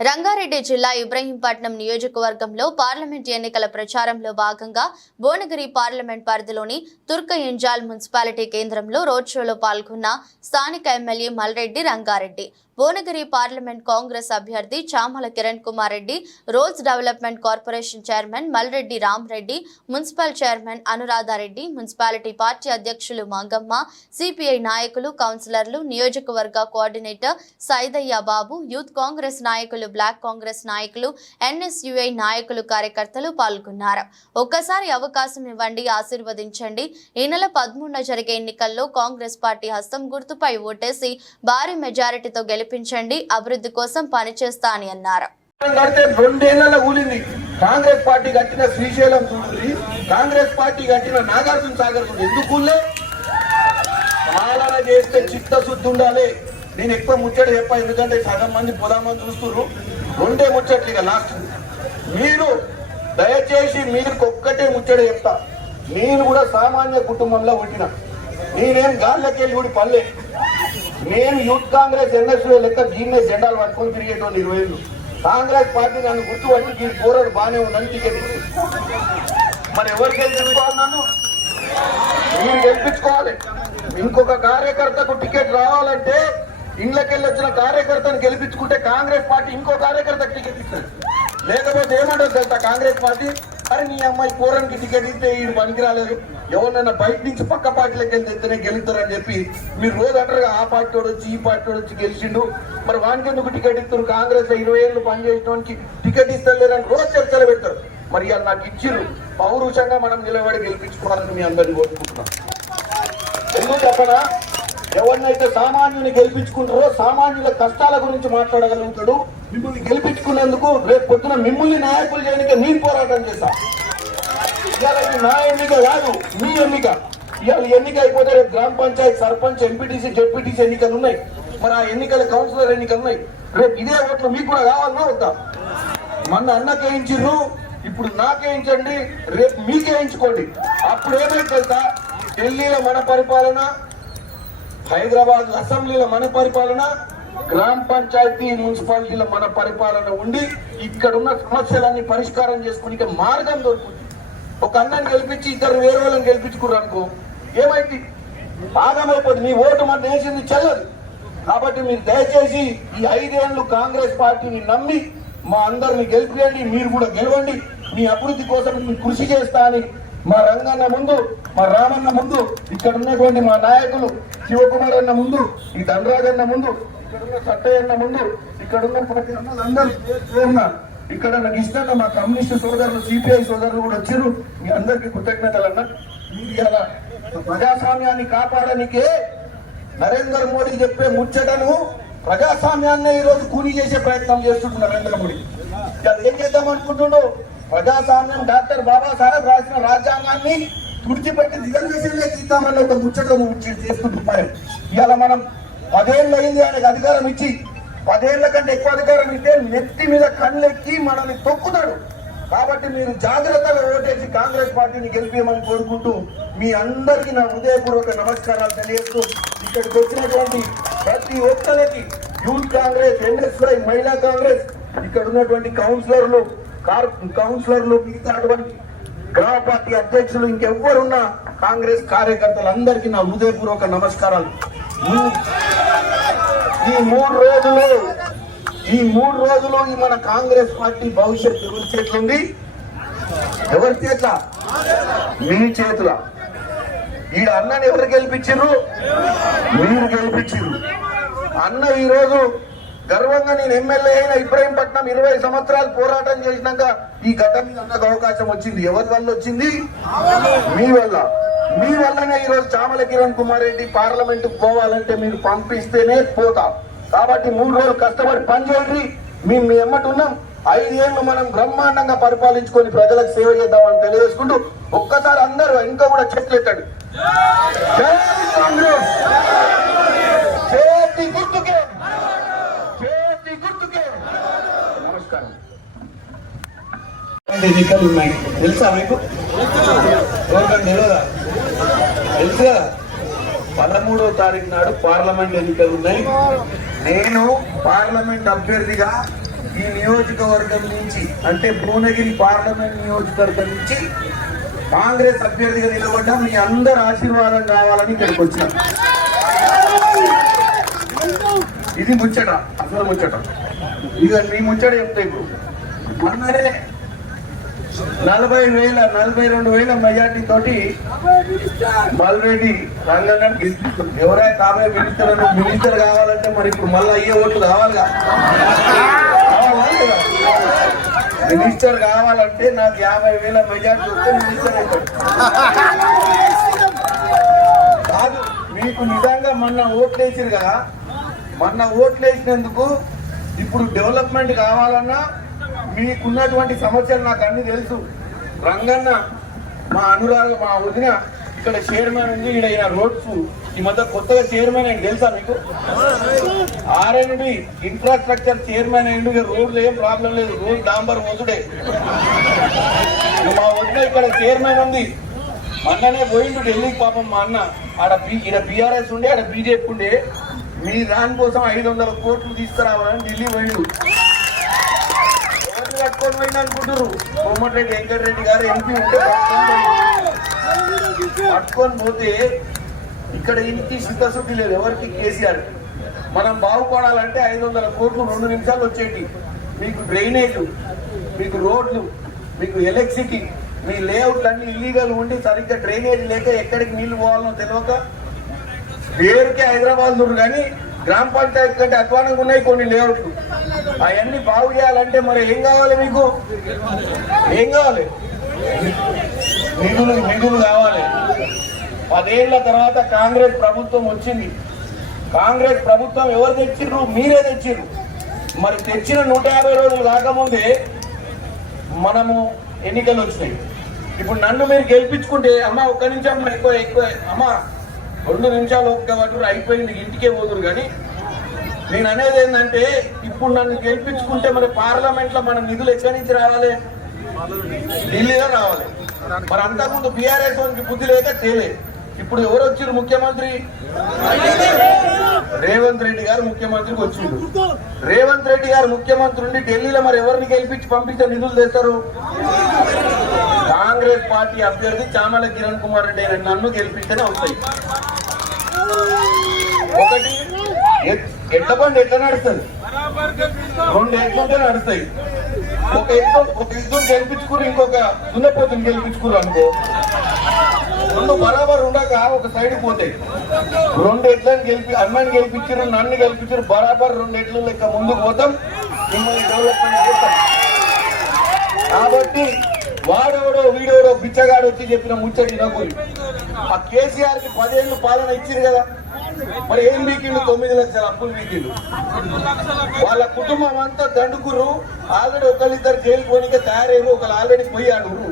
రంగారెడ్డి జిల్లా ఇబ్రహీంపట్నం నియోజకవర్గంలో పార్లమెంట్ ఎన్నికల ప్రచారంలో భాగంగా భువనగిరి పార్లమెంట్ పరిధిలోని తుర్కయంజాల్ మున్సిపాలిటీ కేంద్రంలో రోడ్ షోలో పాల్గొన్న స్థానిక ఎమ్మెల్యే మల్రెడ్డి రంగారెడ్డి, భువనగిరి పార్లమెంట్ కాంగ్రెస్ అభ్యర్థి Chamala Kiran Kumar Reddy, roads development corporation chairman Malreddy Ramareddy, municipal chairman Anuradhareddy, municipality party అధ్యక్షులు మంగమ్మ, సిపిఐ నాయకులు, కౌన్సిలర్లు, నియోజకవర్గ కోఆర్డినేటర్ సైదయ్య బాబు, యూత్ కాంగ్రెస్ నాయకులు, బ్లాక్ కాంగ్రెస్ నాయకులు, ఎన్ఎస్యుఐ నాయకులు, కార్యకర్తలు పాల్గొన్నారు. ఒక్కసారి అవకాశం ఇవ్వండి, ఆశీర్వదించండి. ఈ నెల 13న జరిగే ఎన్నికల్లో కాంగ్రెస్ పార్టీ హస్తం గుర్తుపై ఓటేసి భారీ మెజారిటీతో గెలిపించండి, అభివృద్ధి కోసం పనిచేస్తా అని అన్నారు. కాంగ్రెస్ పార్టీ కట్టిన శ్రీశైలం చూడండి, కాంగ్రెస్ పార్టీ కట్టిన నాగార్జున సాగర్ ఎందుకు పాలన చేస్తే చిత్తశుద్ధి ఉండాలి. నేను ఎక్కువ ముచ్చట చెప్పా, ఎందుకంటే సగం మంది పొదామని చూస్తున్నారు. రెండే ముచ్చట్లు ఇక లాస్ట్. మీరు దయచేసి మీరు ఒక్కటే ముచ్చట చెప్తా. నేను కూడా సామాన్య కుటుంబంలో పుట్టిన, నేనేం గాళ్ళకెళ్ళి కూడా పల్లె. నేను యూత్ కాంగ్రెస్ ఎన్ఎస్ఏ లెక్క దీన్నే జెండాలు పట్టుకొని తిరిగేటోళ్ళు 20 ఏళ్ళు. కాంగ్రెస్ పార్టీ నన్ను గుర్తుపట్టి పోరాడు బాగానే ఉందని టికెట్. మరి ఎవరు గెలిపించుకోవాలి? నన్ను మీరు గెలిపించుకోవాలి. ఇంకొక కార్యకర్తకు టికెట్ రావాలంటే ఇండ్లకెళ్ళి వచ్చిన కార్యకర్తను గెలిపించుకుంటే కాంగ్రెస్ పార్టీ ఇంకో కార్యకర్తకు టికెట్ ఇస్తుంది. లేకపోతే ఏమంటారు తెలుసా కాంగ్రెస్ పార్టీ, అరే నీ అమ్మాయి పోరానికి టికెట్ ఇస్తే వీడు పనికి రాలేదు, ఎవరినైనా బయట నుంచి పక్క పార్టీలకు వెళ్తేనే గెలుస్తారని చెప్పి మీరు రోజు అంటారు. ఆ పార్టీ వచ్చి ఈ పార్టీ వచ్చి గెలిచిండు, మరి వానికి ఎందుకు టికెట్ ఇస్తారు? కాంగ్రెస్ 20 ఏళ్ళు పనిచేయడానికి టికెట్ ఇస్తలేరని రోజు చర్చలు పెడతారు. మరి వాళ్ళు నాకు ఇచ్చిర్రు, పౌరుషంగా మనం నిలబడి గెలిపించుకోవాలని మీ అందరినీ కోరుకుంటున్నాం. ఎందుకు చెప్పనా, ఎవరినైతే సామాన్యుని గెలిపించుకుంటారో సామాన్యుల కష్టాల గురించి మాట్లాడగలుగుతాడు. మిమ్మల్ని గెలిపించుకున్నందుకు రేపు పొద్దున మిమ్మల్ని నాయకులు చేయడానికి నేను పోరాటం చేశా. ఇవాళ నా ఎన్నిక కాదు, మీ ఎన్నిక. ఇవాళ ఎన్నిక అయిపోతే రేపు గ్రామ పంచాయతీ, సర్పంచ్, ఎంపీటీసీ, జెడ్పీటీసీ ఎన్నికలు ఉన్నాయి. మరి ఆ ఎన్నికల కౌన్సిలర్ ఎన్నికలు ఉన్నాయి. రేపు ఇదే ఓట్లు మీకు కూడా కావాలన్నా వద్దా? మొన్న అన్నకేయించిర్రు, ఇప్పుడు నాకేయించండి, రేపు మీకేయించుకోండి. అప్పుడు ఏమైతే తెలుసా, ఢిల్లీలో మన పరిపాలన, హైదరాబాద్ అసెంబ్లీలో మన పరిపాలన, గ్రామ పంచాయతీ మున్సిపాలిటీలో మన పరిపాలన ఉండి ఇక్కడున్న సమస్యలన్నీ పరిష్కారం చేసుకుని మార్గం దొరుకుతుంది. ఒక అన్నని గెలిపించి ఇద్దరు వేరే వాళ్ళని గెలిపించుకున్నారు అనుకో, ఏమైంది? భాగమైపోతుంది. మీ ఓటు మన వేసింది చెల్లదు. కాబట్టి మీరు దయచేసి ఈ 5 ఏళ్ళు కాంగ్రెస్ పార్టీని నమ్మి మా అందరిని గెలిపియండి. మీరు కూడా గెలవండి. మీ అభివృద్ధి కోసం నేను కృషి చేస్తా అని మా రంగన్న ముందు, మా రామన్న ముందు, ఇక్కడ ఉన్నటువంటి మా నాయకులు శివకుమార్ అన్న ముందు, ఈ ధనరాజ్ అన్న ముందు, ఇక్కడున్న సట్టయ్య అన్న ముందు, ఇక్కడున్న ప్రతి అన్నలందరూ, ఇక్కడ నాకు ఇష్టంగా మా కమ్యూనిస్టు సోదరులు, సిపిఐ సోదరులు కూడా వచ్చారు. మీ అందరికీ కృతజ్ఞతలు అన్న. మీరు ఇలా ప్రజాస్వామ్యాన్ని కాపాడనికే నరేంద్ర మోడీ చెప్పే ముచ్చటను ప్రజాస్వామ్యాన్ని ఈ రోజు కూని చేసే ప్రయత్నం చేస్తుండ్రు నరేంద్ర మోడీ. అది ఏం చేద్దాం అనుకుంటుండో, ప్రజాస్వామ్యం డాక్టర్ బాబాసాహెబ్ రాసిన రాజ్యాంగాన్ని తుడిచిపెట్టి రిజర్వేషన్లే తీద్దామని ఒక ముచ్చట చేస్తుంటున్నారు. ఇవాళ మనం 10 ఏళ్ళు అయింది ఆయనకు అధికారం ఇచ్చి, 10 ఏళ్ల కంటే ఎక్కువ అధికారం ఇస్తే నెత్తి మీద కళ్ళెక్కి మనల్ని తొక్కుతాడు. కాబట్టి మీరు జాగ్రత్తగా ఓటేసి కాంగ్రెస్ పార్టీని గెలిపేయమని కోరుకుంటూ మీ అందరికీ నా హృదయపూర్వక నమస్కారాలు తెలియజేస్తూ, ఇక్కడికి వచ్చినటువంటి ప్రతి ఒక్కరికి యూత్ కాంగ్రెస్, ఎన్ఎస్ఐ, మహిళా కాంగ్రెస్, ఇక్కడ ఉన్నటువంటి కౌన్సిలర్లు, మిగతాటువంటి గ్రామ పార్టీ అధ్యక్షులు, ఇంకెవ్వరున్నా కాంగ్రెస్ కార్యకర్తలందరికీ నా హృదయపూర్వక నమస్కారాలు. ఈ 3 రోజులు ఈ మన కాంగ్రెస్ పార్టీ భవిష్యత్తు ఎవరి చేతులు ఉంది? ఎవరి చేతుల? మీ చేతుల. ఈ అన్నని ఎవరు గెలిపించారు? మీరు గెలిపించారు. అన్న ఈ రోజు గర్వంగా నేను ఎమ్మెల్యే అయిన ఇబ్రహీంపట్నం 20 సంవత్సరాలు పోరాటం చేసినాక ఈ గడ్డ మీద అన్నకు అవకాశం వచ్చింది. ఎవరి వల్ల వచ్చింది? మీ వల్ల. మీ వల్లనే ఈ రోజు చామల కిరణ్ కుమార్ రెడ్డి పార్లమెంటుకు పోవాలంటే మీరు పంపిస్తేనే పోతా. కాబట్టి 3 రోజులు కష్టపడి పనిచేయండి. మేము మీ ఎమ్మటి ఉన్నాం. 5 ఏళ్ళు మనం బ్రహ్మాండంగా పరిపాలించుకొని ప్రజలకు సేవ చేద్దామని తెలియజేసుకుంటూ ఒక్కసారి అందరూ ఇంకా కూడా చెట్లు ఎత్తండి. జై కాంగ్రెస్, చేతి గుర్తుకే, చేతి గుర్తుకే. నమస్కారం. ఎన్నికలు ఉన్నాయి తెలుసా మీకు? తెలియదా? తెలుసా? 13వ తారీఖు నాడు పార్లమెంట్ ఎన్నికలు ఉన్నాయి. నేను పార్లమెంట్ అభ్యర్థిగా ఈ ఈ నియోజకవర్గం నుంచి అంటే భువనగిరి పార్లమెంట్ నియోజకవర్గం నుంచి కాంగ్రెస్ అభ్యర్థిగా నిలబడ్డా మీ అందరి ఆశీర్వాదం కావాలని ఇక్కడికి వచ్చిన. ఇది ముచ్చట, అసలు ముచ్చట. ఇక మీ ముచ్చట చెప్తే ఇప్పుడు మొన్ననే 42,000 మెజార్టీ తోటి మల్రెడ్డి రంగన్న గెలిపిస్తుంది. ఎవరైనా కాబోయే మినిస్టర్ కావాలంటే మరి ఇప్పుడు మళ్ళీ అయ్యే ఓట్లు కావాలిగా. మినిస్టర్ కావాలంటే నాకు 50,000 మెజార్టీ వస్తే మినిస్టర్ అవుతాడు. కాదు, మీకు నిజంగా మొన్న ఓట్లేసిరు కదా, మొన్న ఓట్లేసినందుకు ఇప్పుడు డెవలప్మెంట్ కావాలన్నా మీకున్నటువంటి సమస్యలు నాకు అన్ని తెలుసు. రంగన్న మా అనురాగ మా వదిన ఇక్కడ చైర్మన్ ఉంది, ఈయన రోడ్స్ ఈ మధ్య కొత్తగా చైర్మన్ అయింది తెలుసా మీకు? ఆర్ఎండ్బి ఇన్ఫ్రాస్ట్రక్చర్ చైర్మన్ అయింది. రోడ్లు ఏం ప్రాబ్లం లేదు, రోడ్ డాంబర్ మోసుడే. మా వదిన ఇక్కడ చైర్మన్ ఉంది. మొన్ననే పోయిండు ఢిల్లీకి పాపం. మా అన్న ఆడ ఈడ బీఆర్ఎస్ ఉండే, ఆడ బీజేపీ ఉండే. మీ దానికోసం 500 కోట్లు తీసుకురావాలని ఢిల్లీ పోయిండు. ఎవరిని కట్టుకొని పోయింది అనుకుంటారు? కోమటిరెడ్డి వెంకటరెడ్డి గారు ఎంపీ ఉంటే పట్టుకొని పోతే ఇక్కడ ఇంటికి చిత్తశుద్ధి లేదు ఎవరికి. కేసీఆర్ మనం బాగుపడాలంటే 500 కోట్లు 2 నిమిషాలు వచ్చేటి. మీకు డ్రైనేజ్, మీకు రోడ్లు, మీకు ఎలక్ట్రిసిటీ, మీ లేఅవుట్లు అన్ని ఇల్లీగల్ ఉండి సరిగ్గా డ్రైనేజ్ లేక ఎక్కడికి నీళ్లు పోవాలనో తెలియక పేరుకే హైదరాబాద్ దూరు. కానీ గ్రామ పంచాయతీ కంటే అధ్వానంగా ఉన్నాయి కొన్ని లేఅవుట్లు. అవన్నీ బాగు చేయాలంటే మరి ఏం కావాలి? మీకు ఏం కావాలి? నిధులు కావాలి. 10 ఏళ్ల తర్వాత కాంగ్రెస్ ప్రభుత్వం వచ్చింది. కాంగ్రెస్ ప్రభుత్వం ఎవరు తెచ్చిర్రు? మీరే తెచ్చిర్రు. మరి తెచ్చిన 150 రోజులు కాకముందే మనము ఎన్నికలు వచ్చినాయి. ఇప్పుడు నన్ను మీరు గెలిపించుకుంటే అమ్మ ఒక్క నిమిషం ఎక్కువ అమ్మ 2 నిమిషాలు ఒక్క వాటి అయిపోయింది, ఇంటికే పోదురు. కానీ నేను అనేది ఏంటంటే ఇప్పుడు నన్ను గెలిపించుకుంటే మరి పార్లమెంట్ లో మన నిధులు ఎక్కడి నుంచి రావాలి? ఢిల్లీలో రావాలి. మరి అంతకుముందు బీఆర్ఎస్ వానికి బుద్ధి లేక తేలే. ఇప్పుడు ఎవరు వచ్చారు ముఖ్యమంత్రి? రేవంత్ రెడ్డి గారు ముఖ్యమంత్రికి వచ్చిండు. రేవంత్ రెడ్డి గారు ముఖ్యమంత్రి ఉండి ఢిల్లీలో మరి ఎవరిని గెలిపించి పంపిస్తే నిధులు తెస్తారు? కాంగ్రెస్ పార్టీ అభ్యర్థి చామల కిరణ్ కుమార్ రెడ్డి అయిన నన్ను గెలిపిస్తేనే వస్తాయి. ఒకటి ఎడ్ల బండి ఎట్లా నడుస్తుంది? 2 ఎడ్లుంటే నడుస్తాయి. ఒక ఎద్దును గెలిపించుకుని ఇంకొక దున్నపోతుని గెలిపించుకురు అనుకో, 2 బరాబర్ ఉండక ఒక సైడ్ పోతాయి. 2 ఎడ్లను అమ్మాయిని గెలిపించారు, నన్ను గెలిపించారు, బరాబర్ 2 ఎడ్ల లెక్క ముందుకు పోతాం, మిమ్మల్ని డెవలప్మెంట్ చేస్తాం. కాబట్టి వాడెవడో వీడెవడో బిచ్చగాడు వచ్చి చెప్పిన ముచ్చటి నవ్వులు. ఆ కేసీఆర్ కి 10 ఏళ్ళు పాలన ఇచ్చింది కదా, మరి ఏం వీకిండు? 9 లక్షల అప్పులు వీకిండు. వాళ్ళ కుటుంబం అంతా దండుకుర్రు. ఆల్రెడీ ఒకళ్ళిద్దరు జైలు పోనీకే తయారయ్యారు, ఒకళ్ళు ఆల్రెడీ పోయి ఆడురు.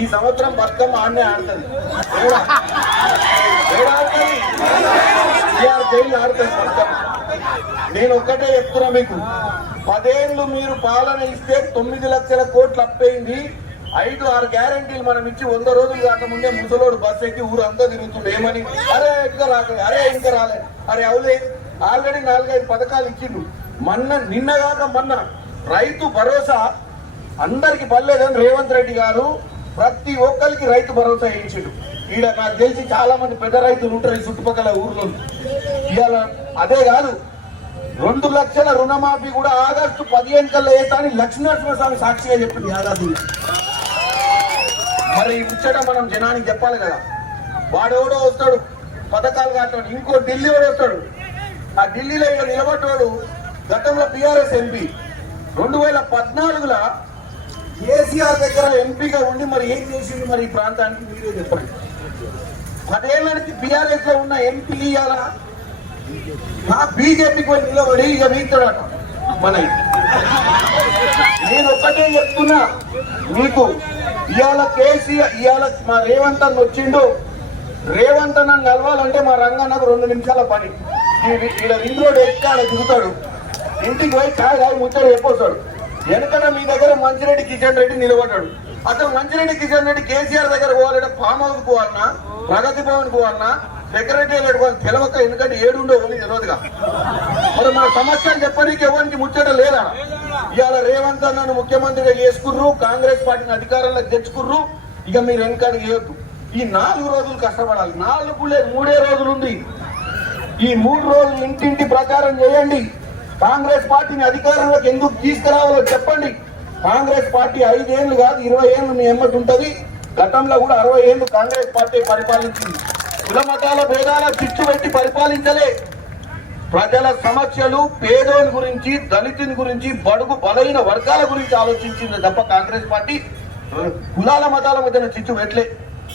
ఈ సంవత్సరం బతుకమ్మ ఆడనే ఆడుతుంది. జైలు ఆడుతుంది బతుకమ్మ. నేను ఒక్కటే చెప్తున్నా మీకు, 10 ఏళ్ళు మీరు పాలన ఇస్తే 9 లక్షల కోట్లు అప్పయింది. 5-6 గ్యారంటీలు మనం ఇచ్చి 100 రోజులు కాకముందే ముసలోడు బస్ ఎక్కి ఊరు అంతా తిరుగుతుండే. ఏమని? అరే ఇంకా రాలేదు, అరే ఇంకా రాలేదు, అరే అవులే. ఆల్రెడీ 4-5 పథకాలు ఇచ్చిండు. నిన్నగాక మొన్న రైతు భరోసా అందరికి పర్లేదని రేవంత్ రెడ్డి గారు ప్రతి ఒక్కరికి రైతు భరోసా ఇచ్చిండు. ఈడ నాకు తెలిసి చాలా మంది పెద్ద రైతులు ఉంటారు ఈ చుట్టుపక్కల ఊర్లో. ఇవాళ అదే కాదు, 2 లక్షల రుణమాఫీ కూడా ఆగస్టు 15 కల్లా వేస్తా అని లక్ష్మీనరసింహస్వామి సాక్షిగా చెప్పింది యాదాద్రి. మరి ఈ ముచ్చట మనం జనానికి చెప్పాలి కదా. వాడెవడో వస్తాడు పథకాలు కాస్తాడు, ఇంకో ఢిల్లీ వాడు వస్తాడు. ఆ ఢిల్లీలో ఇక్కడ నిలబడ్డాడు గతంలో బీఆర్ఎస్ ఎంపీ. 2014లో కేసీఆర్ దగ్గర ఎంపీగా ఉండి మరి ఏం చేసింది మరి ఈ ప్రాంతానికి మీరే చెప్పండి. 10 ఏళ్ళ నుంచి బీఆర్ఎస్ లో ఉన్న ఎంపీ ఇవాళ బీజేపీకి పోయి నిలబడి ఇక వీగుతాడట మన. నేను ఒక్కటే చెప్తున్నా మీకు, ఇవాళ కేసీఆర్ ఇవాళ మా రేవంత్ అన్న వచ్చిండు. రేవంత్ అన్న కలవాలంటే మా రంగన్నకు 2 నిమిషాల పని. ఇక్కడ రింగ్ రోడ్ ఎక్కడ దిగుతాడు, ఇంటికి పోయి ఛాయ్ తాగి ముచ్చట చెప్పొస్తాడు. వెనకన మీ దగ్గర మంచిరెడ్డి కిషన్ రెడ్డి నిలబడ్డాడు. అసలు మంచిరెడ్డి కిషన్ రెడ్డి కేసీఆర్ దగ్గర పోవాలంటే ఫామ్ హౌస్ పోవాలన్నా, ప్రగతి భవన్ పోవాలన్నా, సెక్రటేరియట్ పోవాలి తెలవక. ఎందుకంటే 7 ఉండో తెలియదుగా. మరి మన సమస్యలు చెప్పడానికి ఎవరికి ముచ్చట లేదా? ఇవాళ రేవంత్ అన్నను ముఖ్యమంత్రిగా చేసుకుర్రు, కాంగ్రెస్ పార్టీని అధికారంలోకి తెచ్చుకుర్రు. ఇక మీరు వెనకాడు చేయొద్దు. ఈ 4 రోజులు కష్టపడాలి. 4 లేదు 3 రోజులు ఉంది. ఈ 3 రోజులు ఇంటింటి ప్రచారం చేయండి. కాంగ్రెస్ పార్టీని అధికారంలోకి ఎందుకు తీసుకురావాలో చెప్పండి. కాంగ్రెస్ పార్టీ 5 ఏళ్ళు కాదు 20 ఏళ్ళు మీ ఎమ్మటి ఉంటది. గతంలో కూడా 60 ఏళ్ళు కాంగ్రెస్ పార్టీ పరిపాలించింది. కుల మతాల భేదాల చిచ్చు పెట్టి పరిపాలించలే. ప్రజల సమస్యలు, పేదోని గురించి, దళితుని గురించి, బడుగు బలైన వర్గాల గురించి ఆలోచించింది తప్ప కాంగ్రెస్ పార్టీ కులాల మతాల మధ్యన చిచ్చు పెట్టలే.